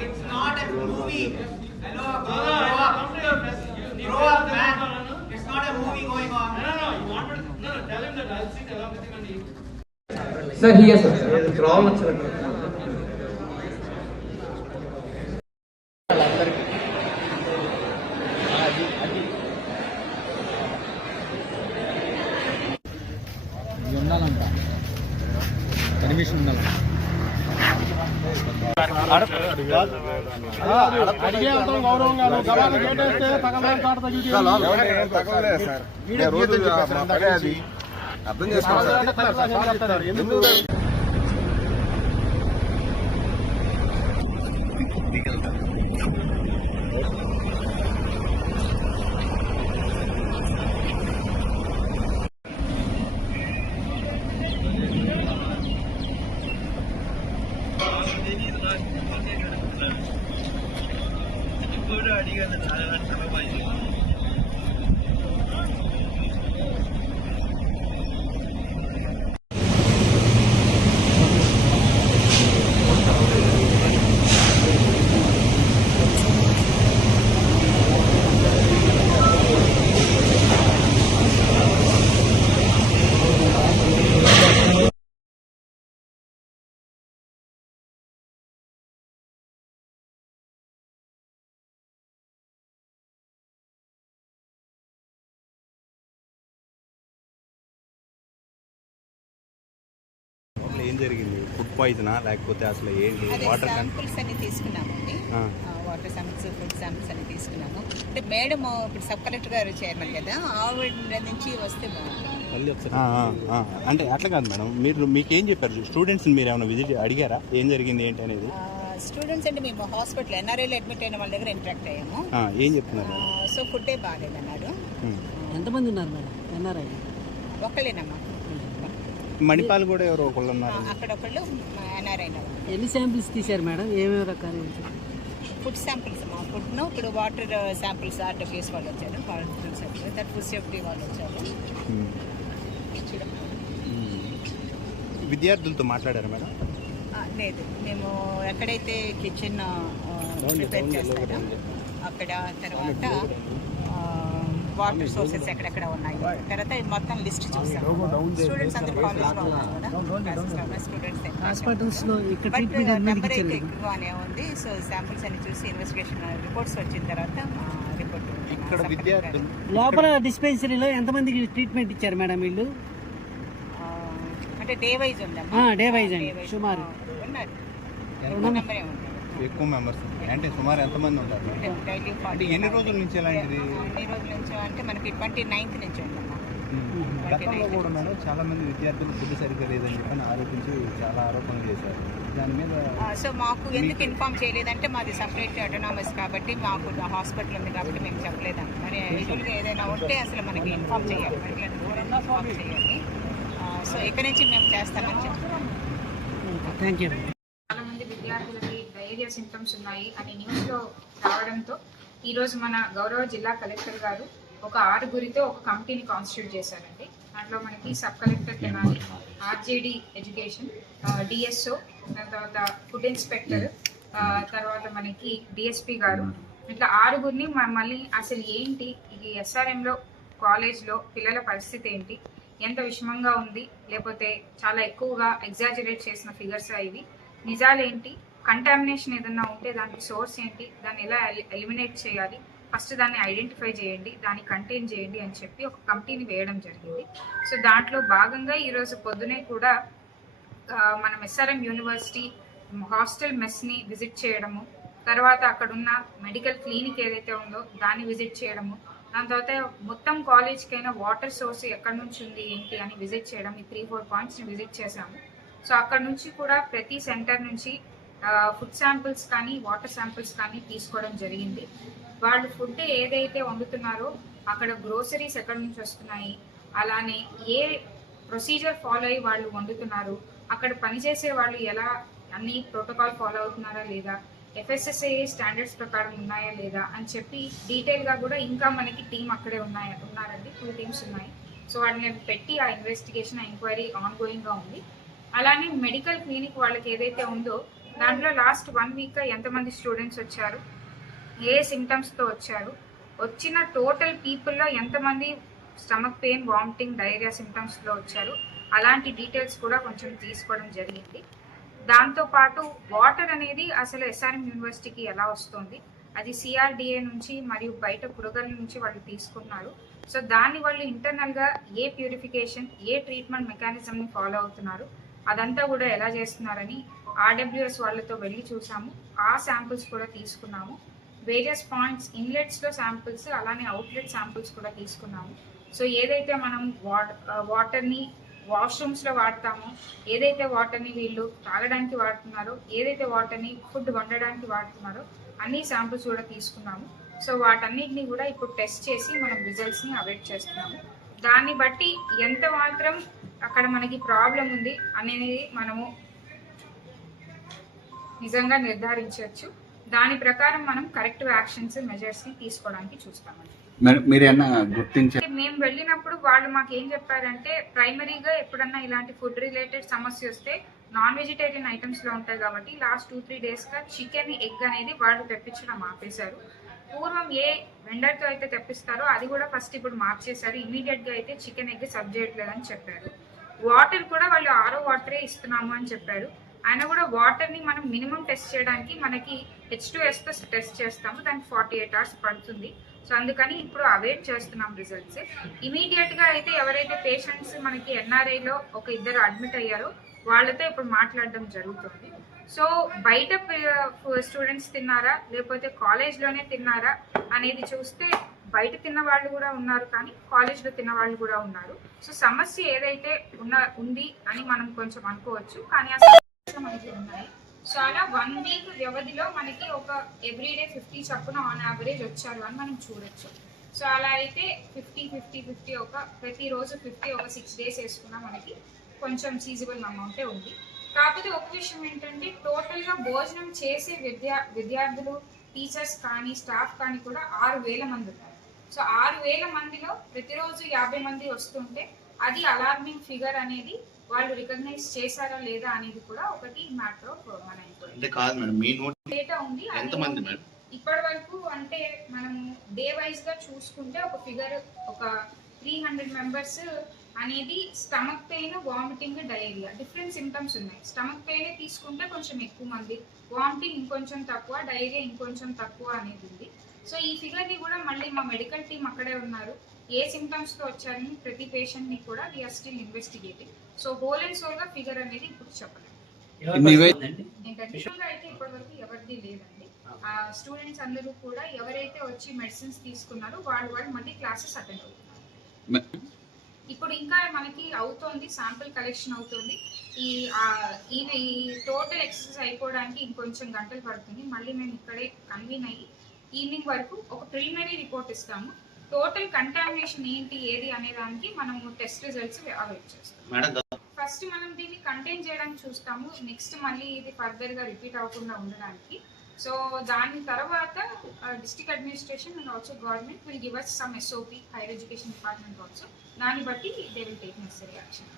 It's not a movie. Hello, grow up, man. It's not a movie going on. No. You want to tell him that I'll sit along with him and eat. Sir, he has sir. ఉండాలంట permission ఉండాలి. అర్థం చేసుకోవాలి. ఏం జరిగింది? Food పాయిజనా లేకపోతే అసలు ఏంటి? Water samples అన్ని తీసుకున్నామండి. వాటర్ శాంపిల్స్, ఫుడ్ శాంపిల్స్ అన్ని తీసుకున్నాము. అంటే మేడం ఇప్పుడు సబ్ కలెక్టర్ గారు చైర్మన్ కదా, ఆవిడ నుంచి వస్తే బాగుంటుంది. అంటే అట్లా కాదు మేడం, మీకేం చెప్పారు? స్టూడెంట్స్ మీరు ఏమైనా విజిట్ అడిగారా ఏం జరిగింది ఏంటి అనేది? స్టూడెంట్స్ అంటే మేము హాస్పిటల్ ఎన్ఆర్ఐలో అడ్మిట్ అయిన వాళ్ళ దగ్గర ఇంటరాక్ట్ అయ్యాము. ఏం చెప్తున్నారు? సో ఫుడ్డే బాగాలేదన్నారు. ఎంతమంది ఉన్నారు మేడం ఎన్ఆర్ఐ? ఒకళ్ళేనమ్మా. మణిపాల్ కూడా ఎవరో ఒకళ్ళు ఉన్నారు అక్కడ ఒకళ్ళు ఎన్ఆర్ఐ. ఎన్ని శాంపిల్స్ తీశారు మేడం? ఏమేమి రకాలు? ఫుడ్ శాంపిల్స్ మా ఫుడ్ను ఇప్పుడు వాటర్ శాంపిల్స్ ఆర్డబ్ల్యూఎస్ వాళ్ళు వచ్చారు, ఫుడ్ సేఫ్టీ వాళ్ళు వచ్చారు. విద్యార్థులతో మాట్లాడారా మేడం? లేదు, మేము ఎక్కడైతే కిచెన్ ప్రిపేర్ చేస్తారో అక్కడ, తర్వాత వాటర్ సోర్సెస్ ఎక్కడెక్కడ ఉన్నాయి, తర్వాత మొత్తం లిస్ట్ చూసాం. స్టూడెంట్స్ అందరూ కాలేజ్లో ఉన్నారు కదా, స్టూడెంట్స్ నెంబర్ అయితే ఎక్కువగానే ఉంది. సో శాంపిల్స్ అన్ని చూసి ఇన్వెస్టిగేషన్ రిపోర్ట్స్ వచ్చిన తర్వాత రిపోర్ట్ లోపల డిస్పెన్సరీలో ఎంతమందికి ట్రీట్మెంట్ ఇచ్చారు మేడం వీళ్ళు? అంటే డే వైజ్ ఉందమ్మా. డే వైజ్ అండి. సుమారు ఉన్నారు, నెంబరే ఉంటారు. ఎక్కువ మెంబర్స్ అంటే సుమారు ఎంతమంది ఉంటారు? ఎన్ని రోజుల నుంచి ఎలాంటిది? ఎన్ని రోజుల నుంచి అంటే మనకి 29th నుంచి ఉందమ్మా. గతంలో కూడా మేడం చాలా మంది విద్యార్థులు ఫుడ్ సరిగ్గా లేదని చెప్పని ఆరోపించి చాలా ఆరోపణలు చేశారు దాని మీద. సో మాకు ఎందుకు ఇన్ఫార్మ్ చేయలేదంటే మాది సపరేట్ అటోనామస్ కాబట్టి, మాకు హాస్పిటల్ ఉంది కాబట్టి మేము చెప్పలేదండి. మరి యూజువల్గా ఏదైనా ఉంటే అసలు మనకి ఇన్ఫార్మ్ చేయాలి, ఇన్ఫార్మ్ చేయాలి. సో ఇక్కడి నుంచి మేము చేస్తామని చెప్తున్నాం. Thank you. చాలా మంది విద్యార్థులకి డయేరియా సింప్టమ్స్ ఉన్నాయి అని న్యూస్లో రావడంతో ఈరోజు మన గౌరవ జిల్లా కలెక్టర్ గారు ఒక 6గురితో ఒక కమిటీని కాన్స్టిట్యూట్ చేశారండి. దాంట్లో మనకి sub collector Tenali, RJD education, DSO, తర్వాత ఫుడ్ ఇన్స్పెక్టర్, తర్వాత మనకి డిఎస్పీ గారు, ఇట్లా 6గురిని మళ్ళీ అసలు ఏంటి ఈ ఎస్ఆర్ఎంలో కాలేజ్లో పిల్లల పరిస్థితి ఏంటి, ఎంత విషమంగా ఉంది, లేకపోతే చాలా ఎక్కువగా ఎగ్జాజరేట్ చేసిన ఫిగర్స్ ఇవి, నిజాలేంటి, కంటామినేషన్ ఏదన్నా ఉంటే దానికి సోర్స్ ఏంటి, దాన్ని ఎలా ఎలిమినేట్ చేయాలి, ఫస్ట్ దాన్ని ఐడెంటిఫై చేయండి, దాన్ని కంటైన్ చేయండి అని చెప్పి ఒక కమిటీని వేయడం జరిగింది. సో దాంట్లో భాగంగా ఈరోజు పొద్దునే కూడా మనం ఎస్ఆర్ఎం యూనివర్సిటీ హాస్టల్ మెస్ని విజిట్ చేయడము, తర్వాత అక్కడున్న మెడికల్ క్లినిక్ ఏదైతే ఉందో దాన్ని విజిట్ చేయడము, దాని తర్వాత మొత్తం కాలేజ్కైనా వాటర్ సోర్స్ ఎక్కడి నుంచి ఉంది ఏంటి అని విజిట్ చేయడం, ఈ 3-4 పాయింట్స్ని విజిట్ చేశాము. సో అక్కడ నుంచి కూడా ప్రతి సెంటర్ నుంచి ఫుడ్ శాంపిల్స్ కానీ వాటర్ శాంపిల్స్ కానీ తీసుకోవడం జరిగింది. వాళ్ళు ఫుడ్ ఏదైతే వండుతున్నారో అక్కడ గ్రోసరీస్ ఎక్కడి నుంచి వస్తున్నాయి, అలానే ఏ ప్రొసీజర్ ఫాలో అయ్యి వాళ్ళు వండుతున్నారు, అక్కడ పనిచేసే వాళ్ళు ఎలా అన్ని ప్రోటోకాల్ ఫాలో అవుతున్నారా లేదా, FSSAI స్టాండర్డ్స్ ప్రకారం ఉన్నాయా లేదా అని చెప్పి డీటెయిల్గా కూడా ఇంకా మనకి టీం అక్కడే ఉన్నారండి. 2 టీమ్స్ ఉన్నాయి. సో వాటిని పెట్టి ఆ ఇన్వెస్టిగేషన్, ఎంక్వైరీ ఆన్గోయింగ్గా ఉంది. అలానే మెడికల్ క్లినిక్ వాళ్ళకి ఏదైతే ఉందో దాంట్లో లాస్ట్ 1 వీక్గా ఎంతమంది స్టూడెంట్స్ వచ్చారు, ఏ సిమ్టమ్స్తో వచ్చారు, వచ్చిన టోటల్ పీపుల్లో ఎంతమంది స్టమక్ పెయిన్, వామిటింగ్, డయేరియా సిమ్టమ్స్లో వచ్చారు, అలాంటి డీటెయిల్స్ కూడా కొంచెం తీసుకోవడం జరిగింది. దాంతోపాటు వాటర్ అనేది అసలు SRM యూనివర్సిటీకి ఎలా వస్తుంది, అది CRDA నుంచి మరియు బయట పుడగల నుంచి వాళ్ళు తీసుకున్నారు. సో దాన్ని వాళ్ళు ఇంటర్నల్గా ఏ ప్యూరిఫికేషన్, ఏ ట్రీట్మెంట్ మెకానిజంని ఫాలో అవుతున్నారు, అదంతా కూడా ఎలా చేస్తున్నారని RWS వాళ్ళతో వెళ్ళి చూసాము. ఆ శాంపిల్స్ కూడా తీసుకున్నాము. వేరియస్ పాయింట్స్, ఇన్లెట్స్లో శాంపిల్స్, అలానే అవుట్లెట్ శాంపిల్స్ కూడా తీసుకున్నాము. సో ఏదైతే మనం వాటర్ని వాష్రూమ్స్లో వాడతామో, ఏదైతే వాటర్ని వీళ్ళు తాగడానికి వాడుతున్నారో, ఏదైతే వాటర్ని ఫుడ్ వండడానికి వాడుతున్నారో అన్ని శాంపిల్స్ కూడా తీసుకున్నాము. సో వాటన్నిటిని కూడా ఇప్పుడు టెస్ట్ చేసి మనం రిజల్ట్స్ని అవైట్ చేస్తున్నాము. దాన్ని బట్టి ఎంత మాత్రం అక్కడ మనకి ప్రాబ్లం ఉంది అనేది మనము నిజంగా నిర్ధారించవచ్చు. దాని ప్రకారం మనం కరెక్టివ్ యాక్షన్స్, మెజర్స్ని తీసుకోవడానికి చూస్తామండి. మేము వెళ్ళినప్పుడు వాళ్ళు మాకు ఏం చెప్పారంటే, ప్రైమరీగా ఎప్పుడన్నా ఇలాంటి ఫుడ్ రిలేటెడ్ సమస్య వస్తే నాన్ వెజిటేరియన్ ఐటమ్స్లో ఉంటాయి కాబట్టి లాస్ట్ 2-3 డేస్గా చికెన్, ఎగ్ అనేది వాళ్ళు తెప్పించడం ఆపేశారు. పూర్వం ఏ వెండర్తో అయితే తెప్పిస్తారో అది కూడా ఫస్ట్ ఇప్పుడు మార్చేశారు. ఇమీడియట్గా అయితే చికెన్, ఎగ్ సర్వ్ చేయట్లేదని చెప్పారు. వాటర్ కూడా వాళ్ళు RO వాటరే ఇస్తున్నాము అని చెప్పారు. అయినా కూడా వాటర్ని మనం మినిమం టెస్ట్ చేయడానికి మనకి H2Sతో టెస్ట్ చేస్తాము, దానికి 48 hours పడుతుంది. సో అందుకని ఇప్పుడు అవైట్ చేస్తున్నాం రిజల్ట్స్. ఇమీడియట్గా అయితే ఎవరైతే పేషెంట్స్ మనకి NRIలో ఒక 2 అడ్మిట్ అయ్యారో వాళ్ళతో ఇప్పుడు మాట్లాడడం జరుగుతుంది. సో బయట స్టూడెంట్స్ తిన్నారా లేకపోతే కాలేజ్లోనే తిన్నారా అనేది చూస్తే బయట తిన్న వాళ్ళు కూడా ఉన్నారు, కానీ కాలేజ్లో తిన్న వాళ్ళు కూడా ఉన్నారు. సో సమస్య ఏదైతే ఉంది అని మనం కొంచెం అనుకోవచ్చు, కానీ ఆ సమస్య మనకి ఉన్నాయి. సో అలా 1 వీక్ వ్యవధిలో మనకి ఒక ఎవ్రీడే 50 చప్పున ఆన్ యావరేజ్ వచ్చారు అని మనం చూడొచ్చు. సో అలా అయితే 50 ఒక ప్రతిరోజు 50 ఒక 6 days వేసుకున్నా మనకి కొంచెం సీజబుల్ అమౌంటే ఉంది. కాకపోతే ఒక విషయం ఏంటంటే, టోటల్గా భోజనం చేసే విద్యార్థులు, టీచర్స్ కానీ స్టాఫ్ కానీ కూడా 6,000 మంది ఉన్నారు. సో 6,000 మందిలో ప్రతిరోజు 50 మంది వస్తుంటే అది అలార్మింగ్ ఫిగర్ అనేది వాళ్ళు రికగ్నైజ్ చేశారా లేదా అనేది కూడా ఒకటి మ్యాటర్ ఆఫ్ మన డేటా ఉంది. ఇప్పటి వరకు అంటే మనం డే వైజ్ గా చూసుకుంటే ఒక ఫిగర్ ఒక 300 మెంబర్స్ అనేది stomach pain, vomiting, diarrhoea different symptoms ఉన్నాయి. స్టమక్ పెయిన్ తీసుకుంటే కొంచెం ఎక్కువ మంది, వామిటింగ్ ఇంకొంచెం తక్కువ, డయేరియా ఇంకొంచెం తక్కువ అనేది ఉంది. సో ఈ ఫిగర్ని కూడా మళ్ళీ మా మెడికల్ టీం అక్కడే ఉన్నారు. ఏ సిమ్టమ్స్తో వచ్చారని ప్రతి పేషెంట్ని కూడా we're still investigating. So whole and సోల్గా ఫిగర్ అనేది ఇప్పుడు చెప్పలేము. అయితే ఇప్పటి వరకు ఎవరిది లేదండి. స్టూడెంట్స్ అందరూ కూడా ఎవరైతే వచ్చి మెడిసిన్స్ తీసుకున్నారో వాళ్ళు మళ్ళీ క్లాసెస్ అటెండ్ అవుతున్నారు. ఇప్పుడు ఇంకా మనకి అవుతోంది, శాంపిల్ కలెక్షన్ అవుతుంది. ఈ టోటల్ ఎక్సర్సైజ్ అయిపోవడానికి ఇంకొంచెం గంటలు పడుతుంది. మళ్ళీ మేము ఇక్కడే కన్వీన్ అయ్యి ఈవినింగ్ వరకు ఒక ప్రిలిమినరీ రిపోర్ట్ ఇస్తాము. టోటల్ కంటామినేషన్ ఏంటి ఏది అనే దానికి మనము టెస్ట్ రిజల్ట్స్ అవైట్ చేస్తాం. ఫస్ట్ మనం దీన్ని కంటైన్ చేయడానికి చూస్తాము. నెక్స్ట్ మళ్ళీ ఇది ఫర్దర్గా రిపీట్ అవ్వకుండా ఉండడానికి. సో దాని తర్వాత district administration and also government will give us some SOP, higher education department also. దాన్ని బట్టి they will take necessary action.